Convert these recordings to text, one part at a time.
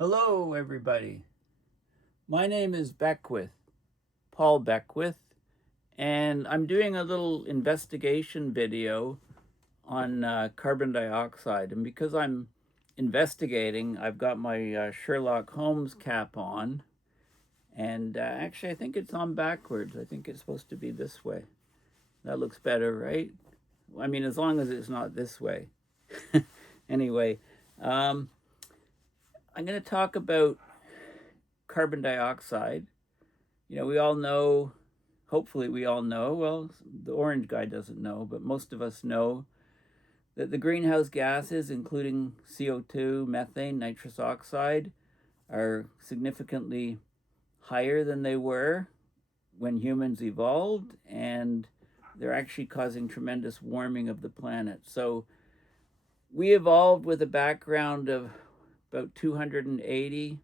Hello, everybody. My name is Paul Beckwith, and I'm doing a little investigation video on carbon dioxide. And because I'm investigating, I've got my Sherlock Holmes cap on. And actually, I think it's on backwards. I think it's supposed to be this way. That looks better, right? I mean, as long as it's not this way. Anyway, um, I'm going to talk about carbon dioxide. We all know, hopefully we all know, well, the orange guy doesn't know, but most of us know that the greenhouse gases, including CO2, methane, nitrous oxide, are significantly higher than they were when humans evolved, and they're actually causing tremendous warming of the planet. So we evolved with a background of about 280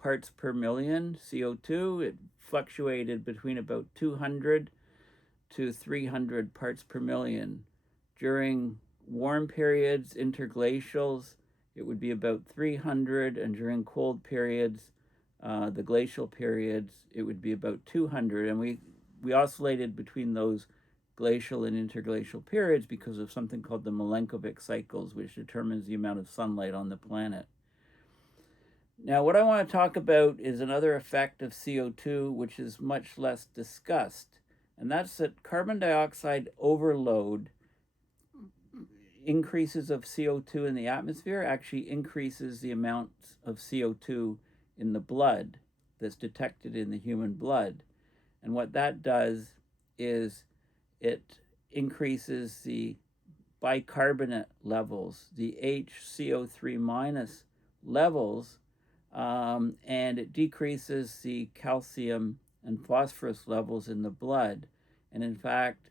parts per million CO2. It fluctuated between about 200 to 300 parts per million. During warm periods, interglacials, it would be about 300, and during cold periods, the glacial periods, it would be about 200. And we oscillated between those glacial and interglacial periods because of something called the Milankovitch cycles, which determines the amount of sunlight on the planet. Now, what I want to talk about is another effect of CO2, which is much less discussed, and that's that carbon dioxide overload, increases of CO2 in the atmosphere, actually increases the amount of CO2 in the blood that's detected in the human blood. And what that does is it increases the bicarbonate levels, the HCO3 minus levels, and it decreases the calcium and phosphorus levels in the blood. And in fact,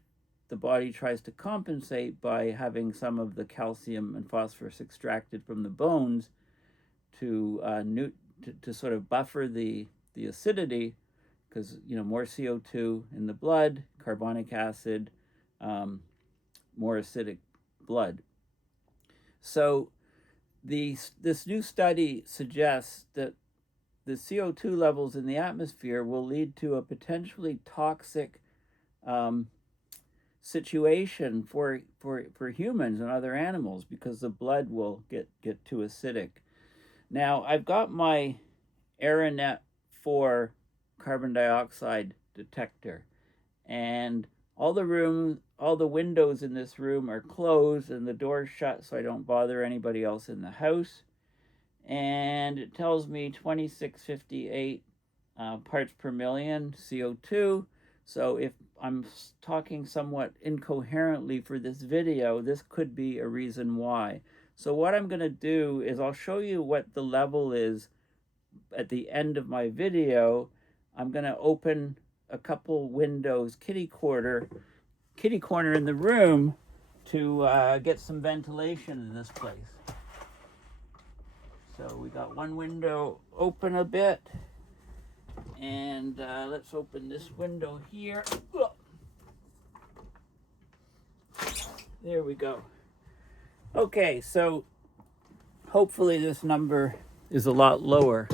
the body tries to compensate by having some of the calcium and phosphorus extracted from the bones to sort of buffer the acidity, because more CO2 in the blood, carbonic acid, more acidic blood. So this new study suggests that the CO2 levels in the atmosphere will lead to a potentially toxic situation for humans and other animals, because the blood will get too acidic. Now, I've got my Aranet 4 carbon dioxide detector, and all the windows in this room are closed and the door's shut so I don't bother anybody else in the house. And it tells me 2658 parts per million CO2. So if I'm talking somewhat incoherently for this video, this could be a reason why. So what I'm going to do is I'll show you what the level is at the end of my video. I'm going to open a couple windows, kitty corner in the room to get some ventilation in this place. So we got one window open a bit, and let's open this window here. There we go. Okay, so hopefully this number is a lot lower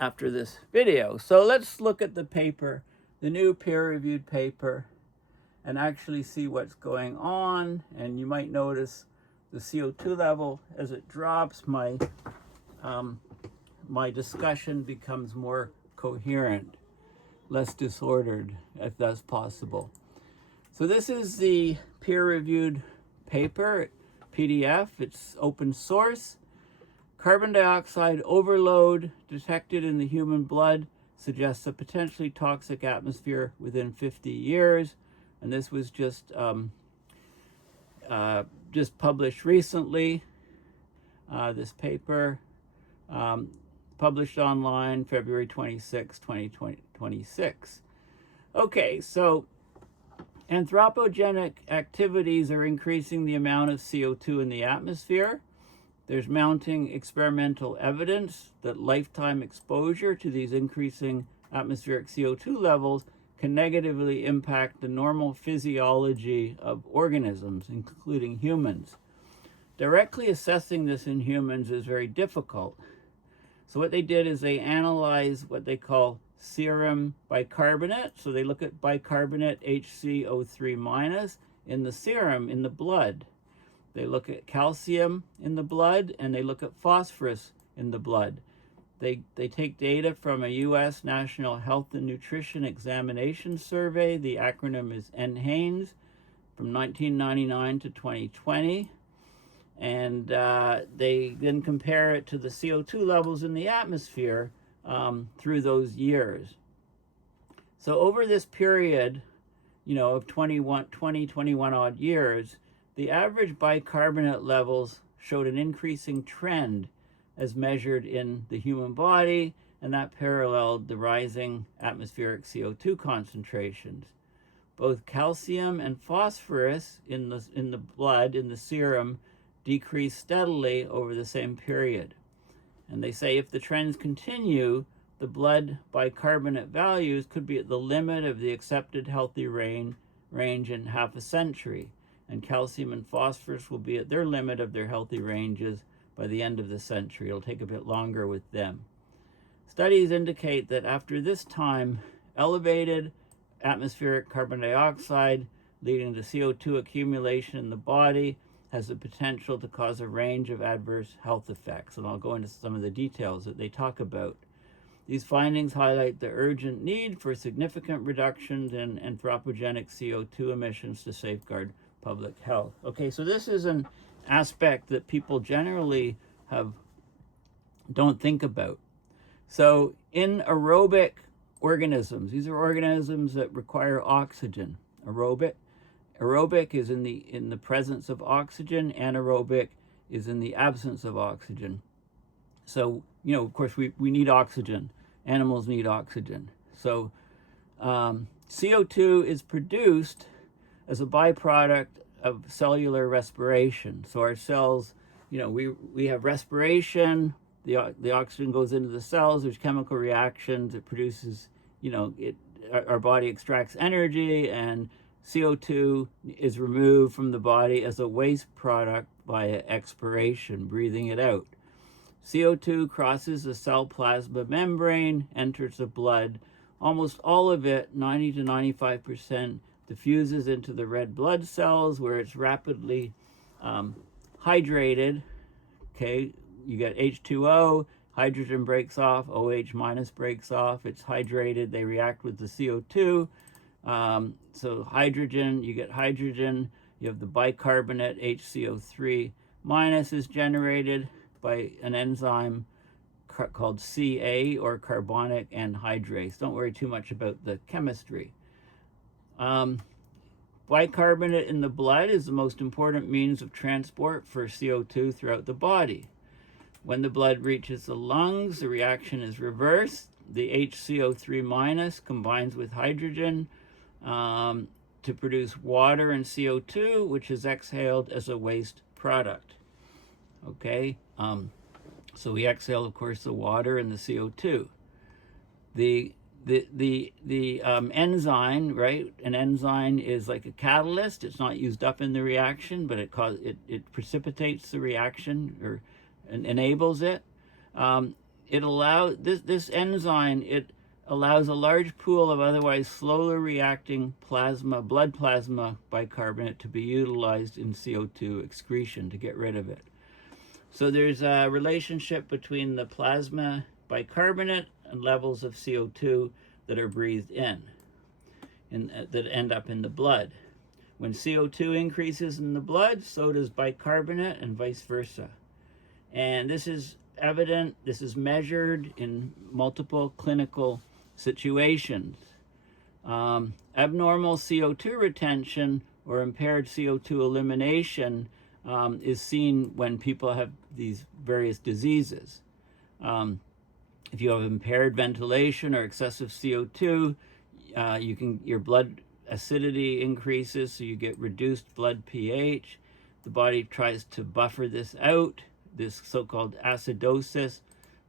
after this video. So let's look at the paper, the new peer-reviewed paper, and actually see what's going on. And you might notice the CO2 level as it drops, my discussion becomes more coherent, less disordered, if that's possible. So this is the peer-reviewed paper, PDF. It's open source. Carbon dioxide overload detected in the human blood suggests a potentially toxic atmosphere within 50 years. And this was just published recently. This paper, published online February 26, 2026. Okay, so anthropogenic activities are increasing the amount of CO2 in the atmosphere. There's mounting experimental evidence that lifetime exposure to these increasing atmospheric CO2 levels can negatively impact the normal physiology of organisms, including humans. Directly assessing this in humans is very difficult. So what they did is they analyzed what they call serum bicarbonate. So they look at bicarbonate HCO3 minus in the serum, in the blood. They look at calcium in the blood, and they look at phosphorus in the blood. They take data from a U.S. National Health and Nutrition Examination Survey. The acronym is NHANES, from 1999 to 2020. And they then compare it to the CO2 levels in the atmosphere through those years. So over this period, of 21 odd years, the average bicarbonate levels showed an increasing trend as measured in the human body, and that paralleled the rising atmospheric CO2 concentrations. Both calcium and phosphorus in the blood, in the serum, decreased steadily over the same period. And they say if the trends continue, the blood bicarbonate values could be at the limit of the accepted healthy range in half a century, and calcium and phosphorus will be at their limit of their healthy ranges by the end of the century. It'll take a bit longer with them. Studies indicate that after this time, elevated atmospheric carbon dioxide leading to CO2 accumulation in the body has the potential to cause a range of adverse health effects, and I'll go into some of the details that they talk about. These findings highlight the urgent need for significant reductions in anthropogenic CO2 emissions to safeguard public health. Okay, so this is an aspect that people generally don't think about. So in aerobic organisms, these are organisms that require oxygen. Aerobic is in the presence of oxygen. Anaerobic is in the absence of oxygen. So, of course, we need oxygen. Animals need oxygen. So CO2 is produced as a byproduct of cellular respiration. So our cells, we have respiration, the oxygen goes into the cells, there's chemical reactions, it produces, our body extracts energy, and CO2 is removed from the body as a waste product via expiration, breathing it out. CO2 crosses the cell plasma membrane, enters the blood. Almost all of it, 90 to 95%, diffuses into the red blood cells where it's rapidly hydrated. Okay, you get H2O, hydrogen breaks off, OH minus breaks off, it's hydrated, they react with the CO2. So hydrogen, you get hydrogen, you have the bicarbonate, HCO3 minus is generated by an enzyme called Ca, or carbonic anhydrase. Don't worry too much about the chemistry. Bicarbonate in the blood is the most important means of transport for CO2 throughout the body. When the blood reaches the lungs, the reaction is reversed. The HCO3 minus combines with hydrogen to produce water and CO2, which is exhaled as a waste product. Okay, so we exhale, of course, the water and the CO2. The enzyme, right? An enzyme is like a catalyst. It's not used up in the reaction, but it precipitates the reaction or enables it. It allows this enzyme. It allows a large pool of otherwise slowly reacting blood plasma bicarbonate to be utilized in CO2 excretion to get rid of it. So there's a relationship between the plasma bicarbonate and levels of CO2 that are breathed in and that end up in the blood. When CO2 increases in the blood, so does bicarbonate, and vice versa. And this is evident, this is measured in multiple clinical situations. Abnormal CO2 retention or impaired CO2 elimination is seen when people have these various diseases. If you have impaired ventilation or excessive CO2, your blood acidity increases, so you get reduced blood pH. The body tries to buffer this out, this so-called acidosis,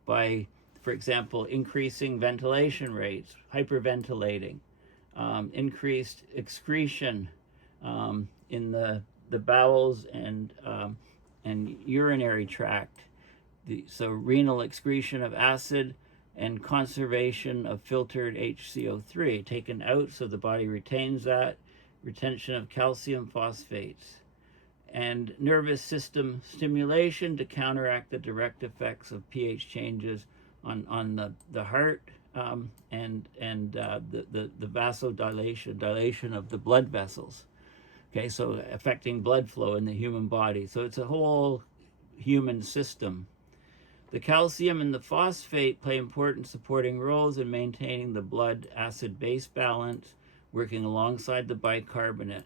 by, for example, increasing ventilation rates, hyperventilating, increased excretion in the bowels and urinary tract. So renal excretion of acid and conservation of filtered HCO3 taken out so the body retains that, retention of calcium phosphates, and nervous system stimulation to counteract the direct effects of pH changes on the heart, and the dilation of the blood vessels. Okay, so affecting blood flow in the human body. So it's a whole human system. The calcium and the phosphate play important supporting roles in maintaining the blood acid-base balance, working alongside the bicarbonate.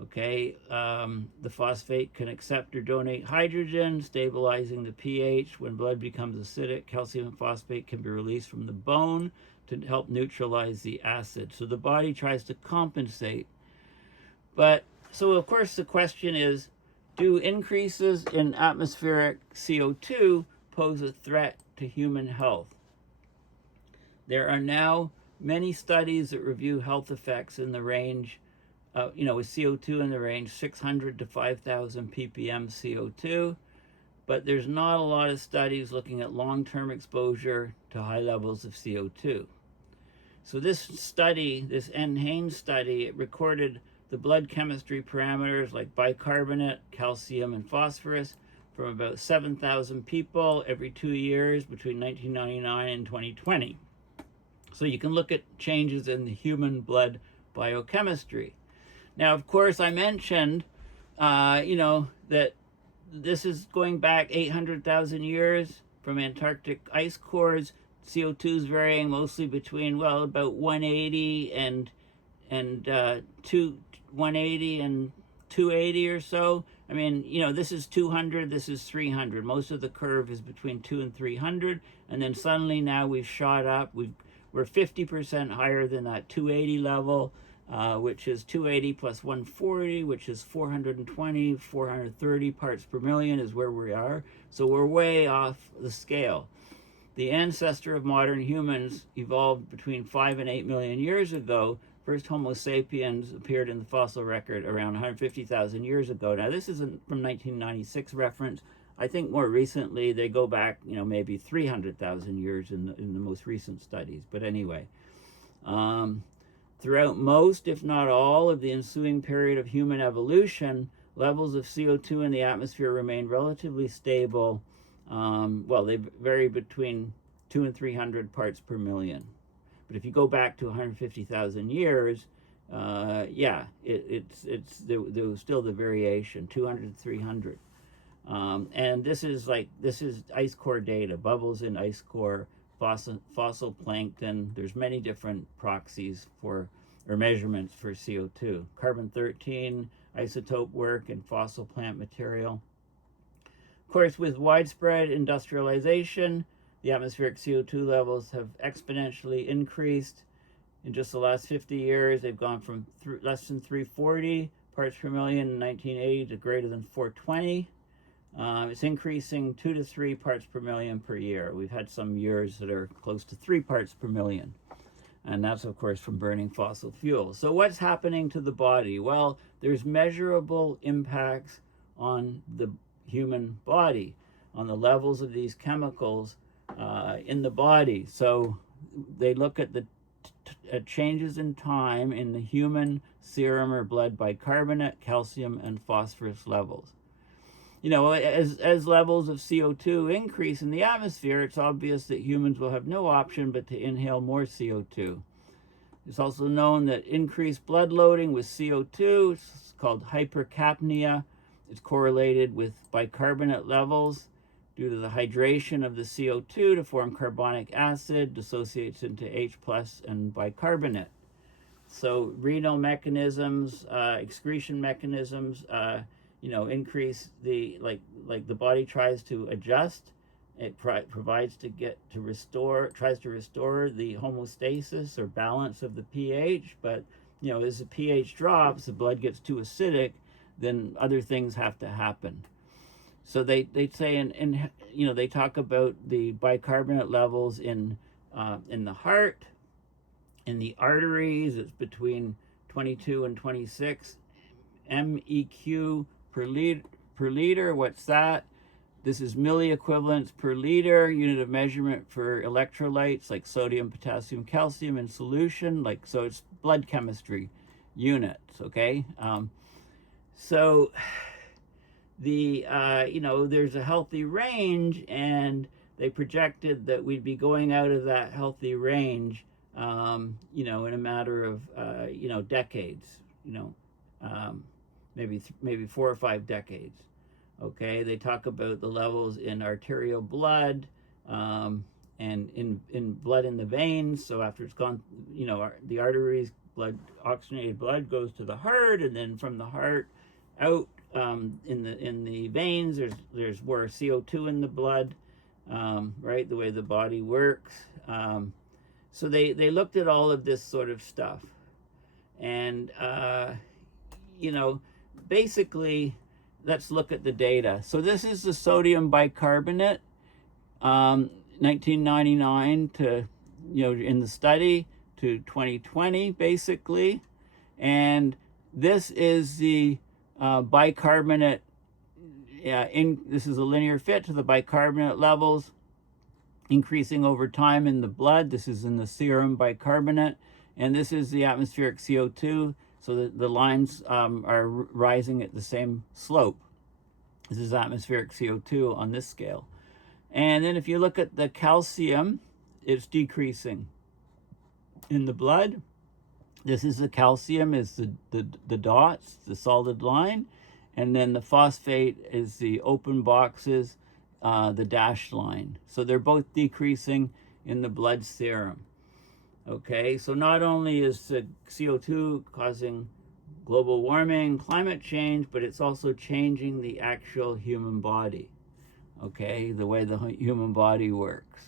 Okay, the phosphate can accept or donate hydrogen, stabilizing the pH. When blood becomes acidic, calcium and phosphate can be released from the bone to help neutralize the acid. So the body tries to compensate. But, so of course the question is, do increases in atmospheric CO2 pose a threat to human health? There are now many studies that review health effects in the range, with CO2 in the range 600 to 5,000 ppm CO2, but there's not a lot of studies looking at long-term exposure to high levels of CO2. So this study, this N. Haynes study, it recorded the blood chemistry parameters like bicarbonate, calcium, and phosphorus from about 7,000 people every 2 years between 1999 and 2020. So you can look at changes in the human blood biochemistry. Now, of course, I mentioned, that this is going back 800,000 years from Antarctic ice cores. CO2 is varying mostly between, about 180 and 180 and 280 or so. I mean, this is 200, this is 300. Most of the curve is between 2 and 300, and then suddenly now we've shot up. We're 50% higher than that 280 level, which is 280 plus 140, which is 420, 430 parts per million is where we are. So we're way off the scale. The ancestor of modern humans evolved between 5 and 8 million years ago. First Homo sapiens appeared in the fossil record around 150,000 years ago. Now, this isn't from 1996 reference. I think more recently they go back, maybe 300,000 years in the most recent studies. But anyway, throughout most, if not all, of the ensuing period of human evolution, levels of CO2 in the atmosphere remain relatively stable. They vary between 2 and 300 parts per million. But if you go back to 150,000 years, there was still the variation, 200 to 300. And this is ice core data, bubbles in ice core, fossil plankton. There's many different proxies or measurements for CO2. Carbon-13, isotope work, and fossil plant material. Of course, with widespread industrialization, the atmospheric CO2 levels have exponentially increased. In just the last 50 years, they've gone from less than 340 parts per million in 1980 to greater than 420. It's increasing 2 to 3 parts per million per year. We've had some years that are close to 3 parts per million. And that's, of course, from burning fossil fuels. So what's happening to the body? Well, there's measurable impacts on the human body, on the levels of these chemicals in the body. So they look at the changes in time in the human serum or blood bicarbonate, calcium, and phosphorus levels. As levels of CO2 increase in the atmosphere, it's obvious that humans will have no option but to inhale more CO2. It's also known that increased blood loading with CO2, it's called hypercapnia, is correlated with bicarbonate levels. Due to the hydration of the CO2 to form carbonic acid, dissociates into H+ and bicarbonate. So renal mechanisms, excretion mechanisms, increase the, the body tries to adjust. It tries to restore the homeostasis or balance of the pH. But, as the pH drops, the blood gets too acidic, then other things have to happen. So they say, they talk about the bicarbonate levels in the heart, in the arteries. It's between 22 and 26 MEQ per liter. What's that? This is milliequivalents per liter, unit of measurement for electrolytes like sodium, potassium, calcium in solution. So it's blood chemistry units, okay? So there's a healthy range, and they projected that we'd be going out of that healthy range, in a matter of, decades, maybe 4 or 5 decades. Okay, they talk about the levels in arterial blood, and in blood in the veins. So after it's gone, the arteries, oxygenated blood goes to the heart, and then from the heart out, in the veins, there's more CO2 in the blood, right? The way the body works. So they looked at all of this sort of stuff, and basically, let's look at the data. So this is the sodium bicarbonate, 1999 to, in the study, to 2020, basically. And this is the bicarbonate, this is a linear fit to the bicarbonate levels increasing over time in the blood. This is in the serum bicarbonate. And this is the atmospheric CO2. So the lines are rising at the same slope. This is atmospheric CO2 on this scale. And then if you look at the calcium, it's decreasing in the blood. This is the calcium, is the dots, the solid line. And then the phosphate is the open boxes, the dashed line. So they're both decreasing in the blood serum. Okay, so not only is the CO2 causing global warming, climate change, but it's also changing the actual human body, okay, the way the human body works.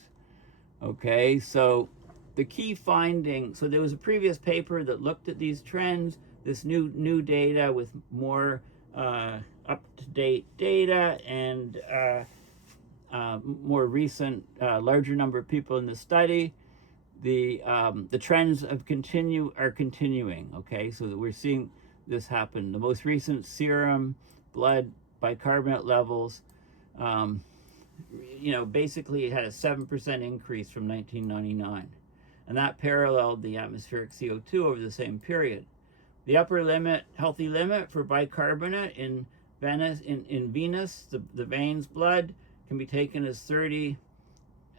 Okay, so the key finding, so there was a previous paper that looked at these trends, this new data with more up-to-date data and more recent, larger number of people in the study. The trends are continuing, okay, so that we're seeing this happen. The most recent serum blood bicarbonate levels, basically it had a 7% increase from 1999, and that paralleled the atmospheric CO2 over the same period. The upper limit, healthy limit for bicarbonate in venous, the veins blood, can be taken as 30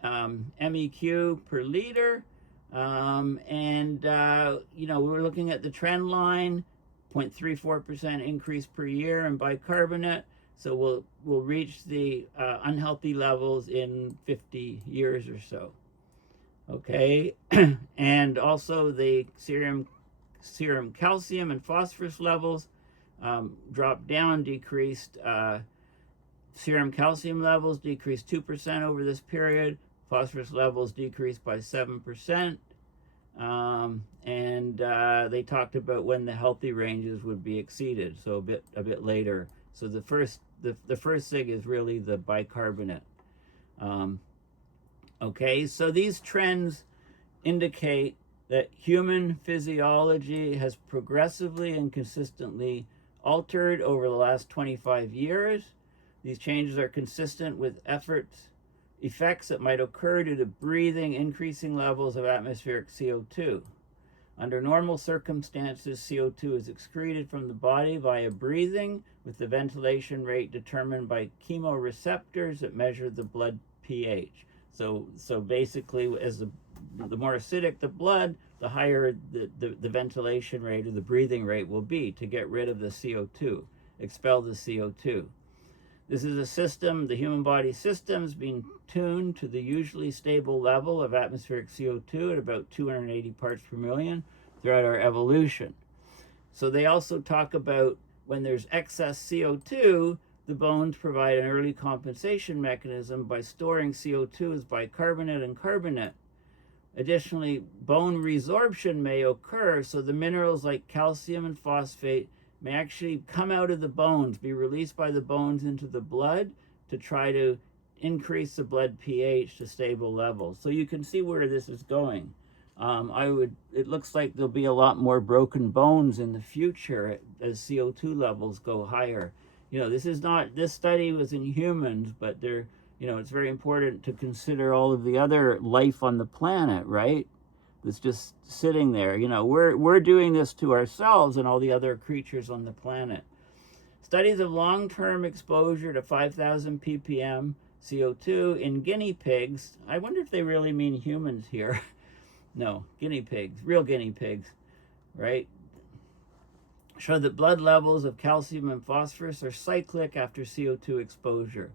MEQ per liter, we're looking at the trend line, 0.34% increase per year in bicarbonate. So we'll reach the unhealthy levels in 50 years or so. Okay, and also the serum calcium and phosphorus levels dropped down, decreased. Serum calcium levels decreased 2% over this period. Phosphorus levels decreased by 7%. They talked about when the healthy ranges would be exceeded, so a bit later. So the first thing is really the bicarbonate. Okay, so these trends indicate that human physiology has progressively and consistently altered over the last 25 years. These changes are consistent with effects that might occur due to breathing increasing levels of atmospheric CO2. Under normal circumstances, CO2 is excreted from the body via breathing, with the ventilation rate determined by chemoreceptors that measure the blood pH. So basically, as the more acidic the blood, the higher the ventilation rate or the breathing rate will be to get rid of the CO2, expel the CO2. This is a system, the human body system is being tuned to the usually stable level of atmospheric CO2 at about 280 parts per million throughout our evolution. So they also talk about when there's excess CO2, the bones provide an early compensation mechanism by storing CO2 as bicarbonate and carbonate. Additionally, bone resorption may occur, so the minerals like calcium and phosphate may actually come out of the bones, be released by the bones into the blood to try to increase the blood pH to stable levels. So you can see where this is going. It looks like there'll be a lot more broken bones in the future as CO2 levels go higher this study was in humans, but it's very important to consider all of the other life on the planet, right? That's just sitting there. We're doing this to ourselves and all the other creatures on the planet. Studies of long-term exposure to 5,000 ppm CO2 in guinea pigs. I wonder if they really mean humans here. No, guinea pigs, real guinea pigs, right? Show that blood levels of calcium and phosphorus are cyclic after CO2 exposure.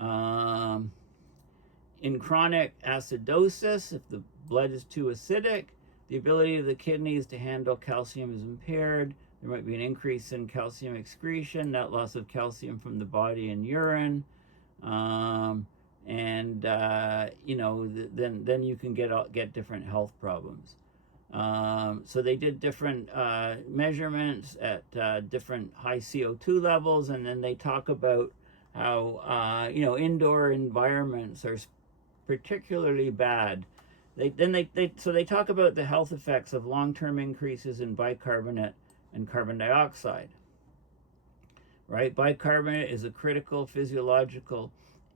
In chronic acidosis, if the blood is too acidic, the ability of the kidneys to handle calcium is impaired. There might be an increase in calcium excretion, net loss of calcium from the body and urine. Then you can get different health problems. So they did different measurements at different high CO2 levels, and then they talk about how indoor environments are particularly bad. So they talk about the health effects of long-term increases in bicarbonate and carbon dioxide. Right? Bicarbonate is a critical physiological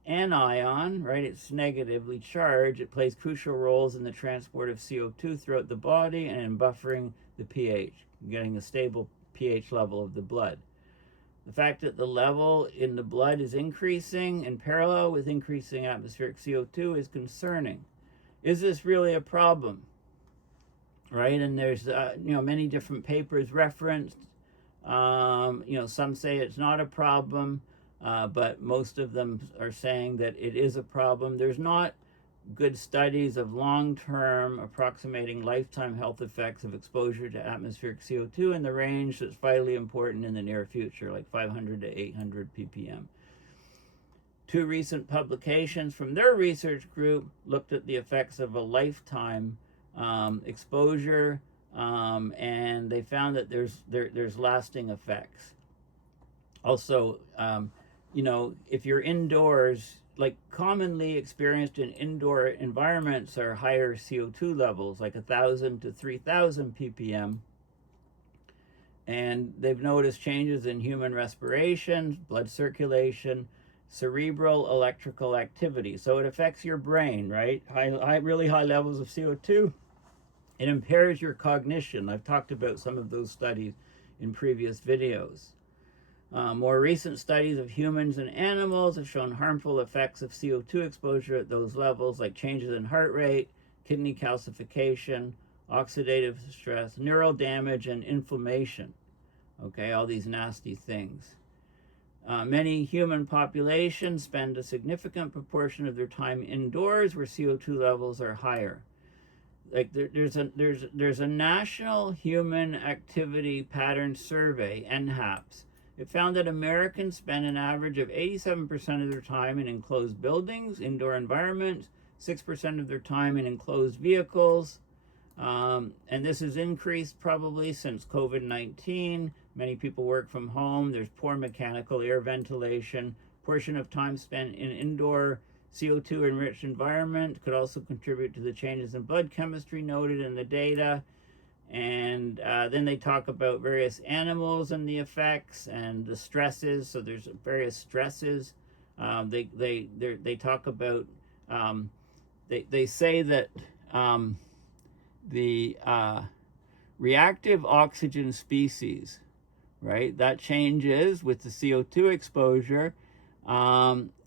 anion, right? It's negatively charged. It plays crucial roles in the transport of CO2 throughout the body and in buffering the pH, getting a stable pH level of the blood. The fact that the level in the blood is increasing in parallel with increasing atmospheric CO2 is concerning. Is this really a problem? Right? And there's many different papers referenced. Some say it's not a problem, but most of them are saying that it is a problem. There's not good studies of long-term approximating lifetime health effects of exposure to atmospheric CO2 in the range that's vitally important in the near future, like 500 to 800 ppm. Two recent publications from their research group looked at the effects of a lifetime exposure, and they found that there's lasting effects. Also, if you're indoors, like commonly experienced in indoor environments are higher CO2 levels, like 1,000 to 3,000 ppm. And they've noticed changes in human respiration, blood circulation, cerebral electrical activity. So it affects your brain, right? Really high levels of CO2. It impairs your cognition. I've talked about some of those studies in previous videos. More recent studies of humans and animals have shown harmful effects of CO2 exposure at those levels, like changes in heart rate, kidney calcification, oxidative stress, neural damage, and inflammation. Okay, all these nasty things. Many human populations spend a significant proportion of their time indoors where CO2 levels are higher. Like there's a National Human Activity Pattern Survey, NHAPS. It found that Americans spend an average of 87% of their time in enclosed buildings, indoor environments, 6% of their time in enclosed vehicles. And this has increased probably since COVID-19. Many people work from home. There's poor mechanical air ventilation. Portion of time spent in indoor CO2 enriched environment could also contribute to the changes in blood chemistry noted in the data. And then they talk about various animals and the effects and the stresses. So there's various stresses. They talk about, they say that the reactive oxygen species, right, that changes with the CO2 exposure.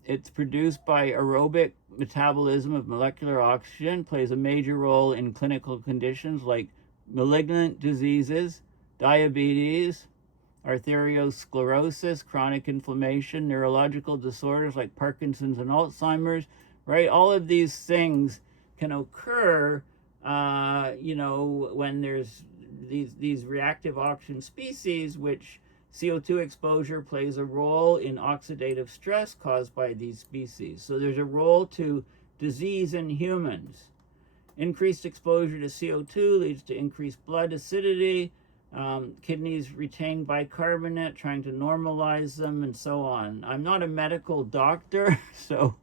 It's produced by aerobic metabolism of molecular oxygen, plays a major role in clinical conditions like malignant diseases, diabetes, arteriosclerosis, chronic inflammation, neurological disorders like Parkinson's and Alzheimer's, right? All of these things can occur, when there's these reactive oxygen species, which CO2 exposure plays a role in oxidative stress caused by these species. So there's a role to disease in humans. Increased exposure to CO2 leads to increased blood acidity. Kidneys retain bicarbonate, trying to normalize them, and so on. I'm not a medical doctor, so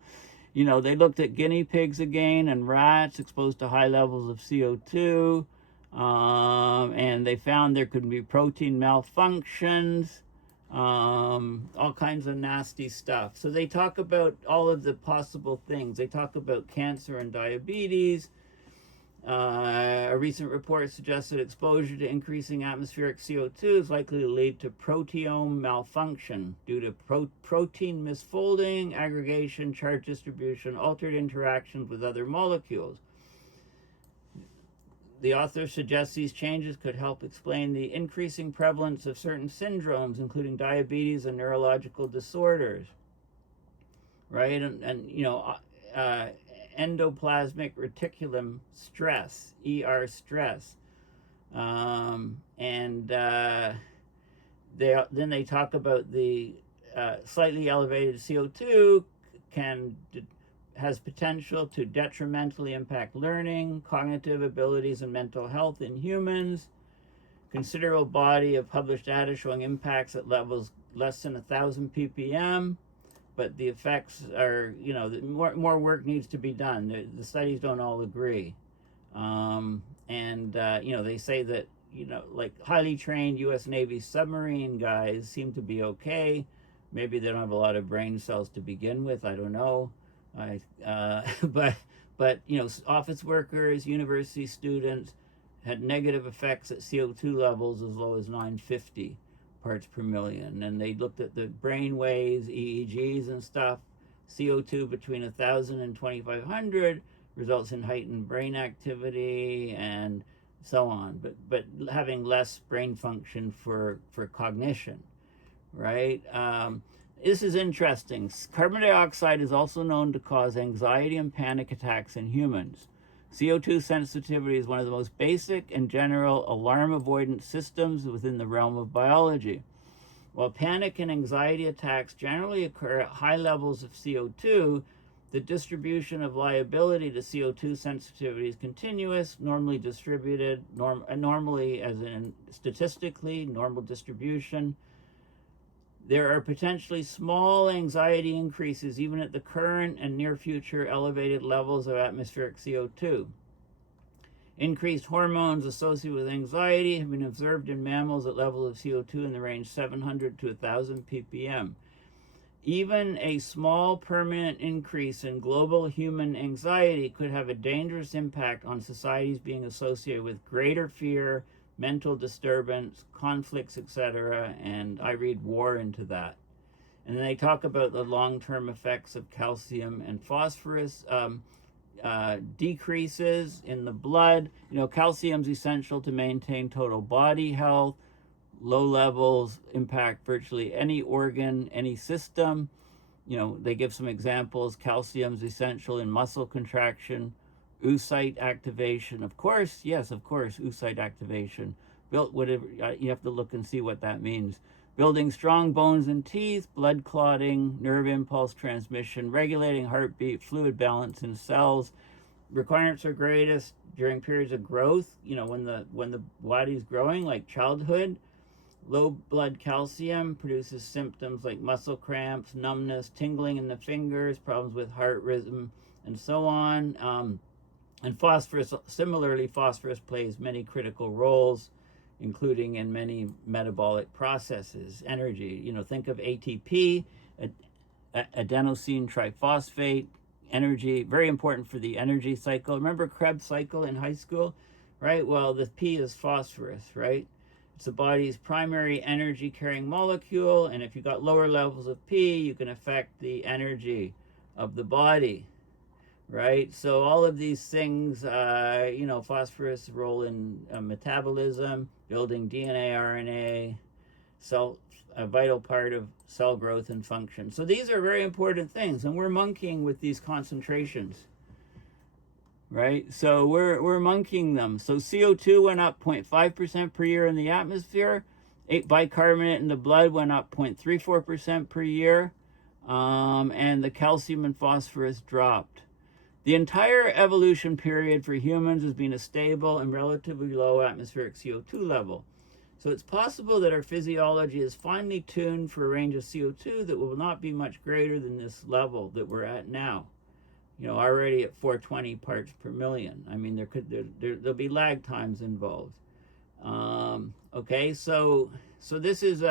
they looked at guinea pigs again and rats exposed to high levels of CO2. And they found there could be protein malfunctions. all kinds of nasty stuff. So they talk about all of the possible things. They talk about cancer and diabetes. A recent report suggests that exposure to increasing atmospheric CO2 is likely to lead to proteome malfunction due to protein misfolding, aggregation, charge distribution, altered interactions with other molecules. The author suggests these changes could help explain the increasing prevalence of certain syndromes, including diabetes and neurological disorders, right? And endoplasmic reticulum stress, ER stress. Then they talk about the slightly elevated CO2 has potential to detrimentally impact learning, cognitive abilities, and mental health in humans. Considerable body of published data showing impacts at levels less than 1,000 ppm, but the effects are, more work needs to be done. The studies don't all agree. They say that, like highly trained U.S. Navy submarine guys seem to be okay. Maybe they don't have a lot of brain cells to begin with. I don't know. But office workers, university students had negative effects at CO2 levels as low as 950 parts per million. And they looked at the brain waves, EEGs and stuff. CO2 between 1,000 and 2,500 results in heightened brain activity and so on, but having less brain function for cognition, right? This is interesting. Carbon dioxide is also known to cause anxiety and panic attacks in humans. CO2 sensitivity is one of the most basic and general alarm avoidance systems within the realm of biology. While panic and anxiety attacks generally occur at high levels of CO2, the distribution of liability to CO2 sensitivity is continuous, normally distributed, normally as in statistically, normal distribution. There are potentially small anxiety increases even at the current and near future elevated levels of atmospheric CO2. Increased hormones associated with anxiety have been observed in mammals at levels of CO2 in the range 700 to 1,000 ppm. Even a small permanent increase in global human anxiety could have a dangerous impact on societies being associated with greater fear, mental disturbance, conflicts, etc., and I read war into that. And then they talk about the long-term effects of calcium and phosphorus decreases in the blood. Calcium is essential to maintain total body health. Low levels impact virtually any organ, any system. They give some examples. Calcium is essential in muscle contraction, oocyte activation. Of course, oocyte activation. Whatever, you have to look and see what that means. Building strong bones and teeth, blood clotting, nerve impulse transmission, regulating heartbeat, fluid balance in cells. Requirements are greatest during periods of growth, when the body's growing, like childhood. Low blood calcium produces symptoms like muscle cramps, numbness, tingling in the fingers, problems with heart rhythm, and so on. And similarly, phosphorus plays many critical roles, including in many metabolic processes. Energy, think of ATP, adenosine triphosphate, energy, very important for the energy cycle. Remember Krebs cycle in high school, right? Well, the P is phosphorus, right? It's the body's primary energy carrying molecule, and if you've got lower levels of P, you can affect the energy of the body, right? So all of these things, phosphorus role in metabolism, building DNA, RNA, a vital part of cell growth and function. So these are very important things, and we're monkeying with these concentrations, right? So we're monkeying them. So CO2 went up 0.5% per year in the atmosphere. Bicarbonate in the blood went up 0.34% per year, and the calcium and phosphorus dropped. The entire evolution period for humans has been a stable and relatively low atmospheric CO2 level. So it's possible that our physiology is finely tuned for a range of CO2 that will not be much greater than this level that we're at now. Already at 420 parts per million. I mean, there'll be lag times involved. Okay, so this is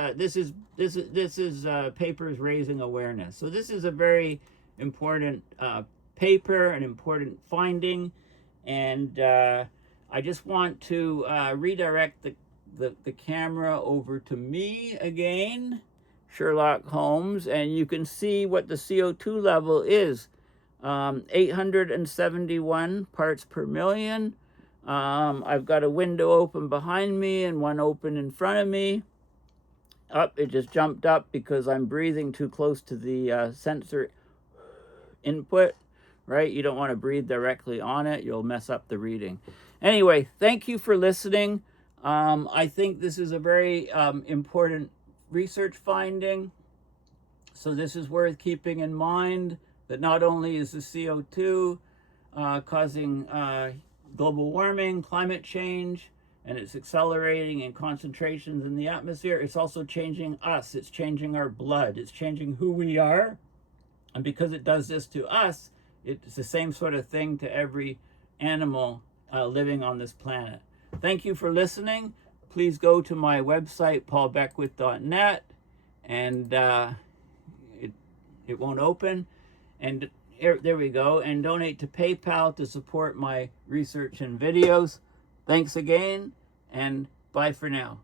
papers raising awareness. So this is a very important paper, an important finding, and I just want to redirect the camera over to me again, Sherlock Holmes, and you can see what the CO2 level is. 871 parts per million. I've got a window open behind me and one open in front of me. It just jumped up because I'm breathing too close to the sensor input, right? You don't want to breathe directly on it. You'll mess up the reading. Anyway, thank you for listening. I think this is a very important research finding. So this is worth keeping in mind, that not only is the CO2 causing global warming, climate change, and it's accelerating in concentrations in the atmosphere, it's also changing us. It's changing our blood. It's changing who we are. And because it does this to us, it's the same sort of thing to every animal living on this planet. Thank you for listening. Please go to my website, paulbeckwith.net, and it won't open. And there we go. And donate to PayPal to support my research and videos. Thanks again, and bye for now.